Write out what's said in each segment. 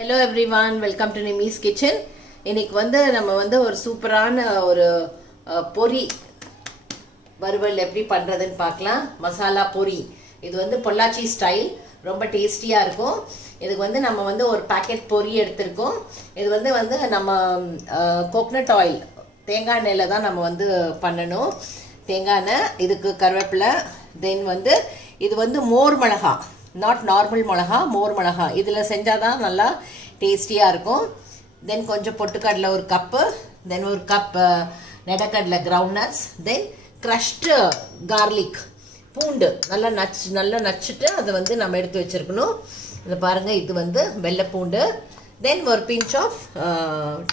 Hello everyone, welcome to Nimi's Kitchen. இன்னைக்கு நம்ம ஒரு சூப்பரான ஒரு பொரி வறுவல் எப்படி பண்றதுன்னு பார்க்கலாம். மசாலா பொரி. இது பொள்ளாச்சி ஸ்டைல், ரொம்ப டேஸ்டியா இருக்கும். இதுக்கு நம்ம ஒரு பாக்கெட் பொரி எடுத்துஇருக்கோம். இது நம்ம கோகனட் ஆயில், தேங்காய் எண்ணெயில தான் நம்ம பண்ணணும். தேங்காய் எண்ணெய், இதுக்கு கருவேப்பிலை, தென் இது மோர் மிளகா, நாட் நார்மல் மிளகா, மோர் மிளகா. இதில் செஞ்சால் தான் நல்லா டேஸ்டியாக இருக்கும். தென் கொஞ்சம் பொட்டுக்கடலை ஒரு கப்பு, தென் ஒரு கப் நெடக்கடலை கிரவுண்ட் நட்ஸ், தென் க்ரஷ்டு கார்லிக், பூண்டு நல்லா நச்சுட்டு அதை நம்ம எடுத்து வச்சுருக்கணும். இதை பாருங்கள், இது வெள்ளை பூண்டு, தென் ஒரு pinch of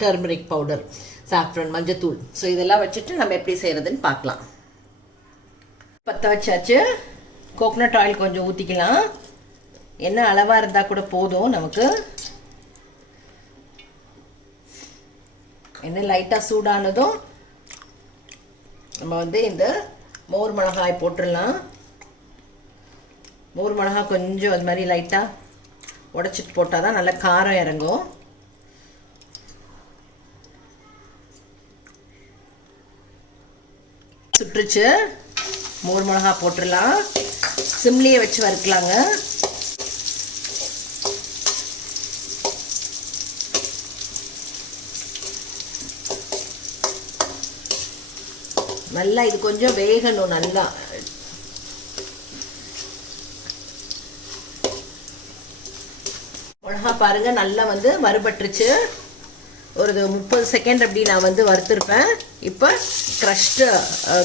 turmeric powder, saffron, மஞ்சத்தூள். ஸோ இதெல்லாம் வச்சுட்டு நம்ம எப்படி செய்கிறதுன்னு பார்க்கலாம். பற்ற வச்சாச்சு. கோகனட் ஆயில் கொஞ்சம் ஊற்றிக்கலாம். என்ன அளவாக இருந்தால் கூட போதும் நமக்கு. என்ன லைட்டாக சூடானதும் நம்ம இந்த மோர் மிளகாய் போட்டுடலாம். மோர் மிளகாய் கொஞ்சம் அது மாதிரி லைட்டாக உடச்சிட்டு போட்டால் தான் நல்லா காரம் இறங்கும். சுட்டுருச்சு. மோர் மிளகாய் போட்டுடலாம். சிம்லேயே வச்சு வறுக்கலாங்க. நல்லா இது கொஞ்சம் வேகணும். நல்லா மிளகா பாருங்க, நல்லா வறுபட்டுருச்சு. ஒரு 30 செகண்ட் அப்படி நான் வறுத்துருப்பேன். இப்போ க்ரஷ்டு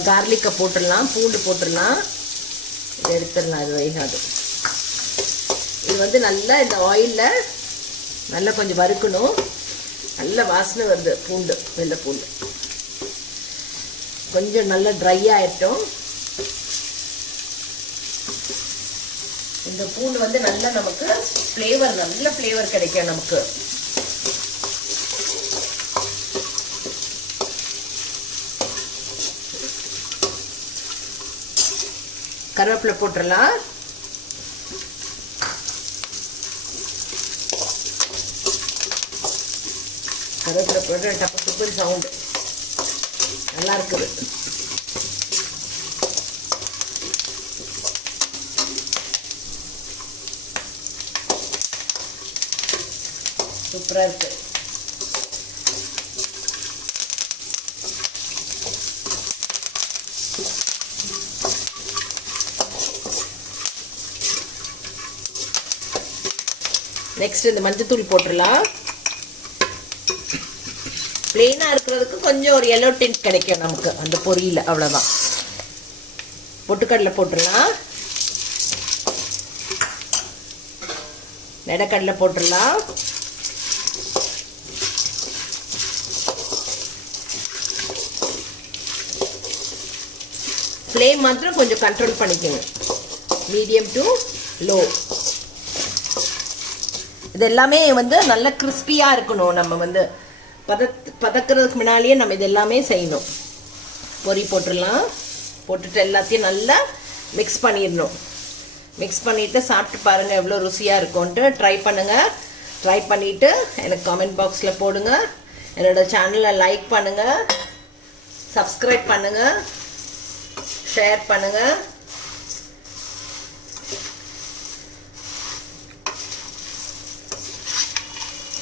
கார்லிக்கை போட்டுடலாம், பூண்டு போட்டுடலாம். இதை எடுத்துடலாம், அது வேகாது. இது நல்லா இந்த ஆயிலில் நல்லா கொஞ்சம் வறுக்கணும். நல்ல வாசனை வருது பூண்டு, வெள்ளை பூண்டு. கொஞ்சம் நல்லா ட்ரை ஆகிட்டோம். இந்த பூண்டு நல்லா நமக்கு ஃப்ளேவர், நல்ல ஃப்ளேவர் கிடைக்கும் நமக்கு. கருவேப்பிலை போட்டுடலாம். கருவேப்பிலை போட்டு டப்பு டப்புன்னு சவுண்டு நல்லா இருக்குது. சூப்பராக இருக்கு. நெக்ஸ்ட் இந்த மஞ்சத்தூள் போட்டுடலாம். பிளெயினாக இருக்கிறதுக்கு கொஞ்சம் ஒரு எல்லோ டிண்ட் கிடைக்கும் நமக்கு அந்த பொரியில், அவ்வளோதான். பொட்டுக்கடலை போட்டுடலாம். நெடக்கடலை போட்டுடலாம். ஃப்ளேம் மாத்திரம் கொஞ்சம் கண்ட்ரோல் பண்ணிக்கோங்க, மீடியம் டு லோ. இது எல்லாமே நல்ல கிறிஸ்பியாக இருக்கணும். நம்ம பதக்கிறதுக்கு முன்னாலேயே நம்ம இது எல்லாமே செய்யணும். பொரி போட்டுடலாம். போட்டுட்டு எல்லாத்தையும் நல்லா மிக்ஸ் பண்ணிடணும். மிக்ஸ் பண்ணிவிட்டு சாப்பிட்டு பாருங்கள் எவ்வளோ ருசியாக இருக்கும்ன்ட்டு. ட்ரை பண்ணுங்கள். ட்ரை பண்ணிவிட்டு எனக்கு கமெண்ட் பாக்ஸில் போடுங்க. என்னோடய சேனலை லைக் பண்ணுங்கள், சப்ஸ்கிரைப் பண்ணுங்கள், ஷேர் பண்ணுங்கள்.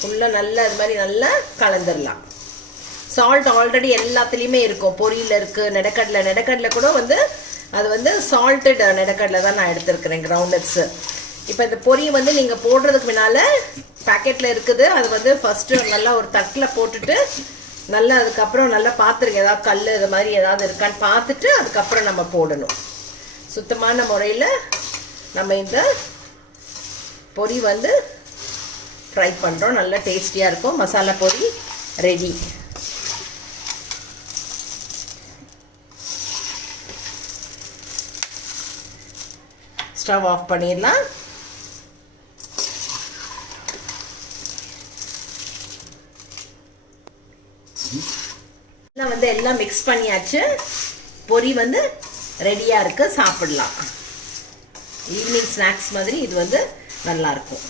ஃபுல்லாக நல்லா அது மாதிரி நல்லா கலந்துடலாம். சால்ட் ஆல்ரெடி எல்லாத்துலேயுமே இருக்கும். பொரியில் இருக்குது. நெடக்கடலை கூட அது சால்ட்டட் நெடக்கடலை தான் நான் எடுத்துருக்கிறேன், கிரவுண்டட்ஸு. இப்போ இந்த பொரி நீங்கள் போடுறதுக்கு முன்னால் பேக்கெட்டில் இருக்குது. அது ஃபஸ்ட்டு நல்லா ஒரு தட்டில் போட்டுட்டு நல்லா அதுக்கப்புறம் நல்லா பார்த்துருங்க, ஏதாவது கல் இது மாதிரி ஏதாவது இருக்கான்னு பார்த்துட்டு அதுக்கப்புறம் நம்ம போடணும். சுத்தமான முறையில் நம்ம இந்த பொரி ஃப்ரை பண்ணுறோம். நல்லா டேஸ்டியாக இருக்கும். மசாலா பொரி ரெடி. ஸ்டவ் ஆஃப் பண்ணிடலாம். எல்லாம் மிக்ஸ் பண்ணியாச்சு. பொரி ரெடியாக இருக்குது, சாப்பிடலாம். ஈவினிங் ஸ்நாக்ஸ் மாதிரி இது நல்லாயிருக்கும்.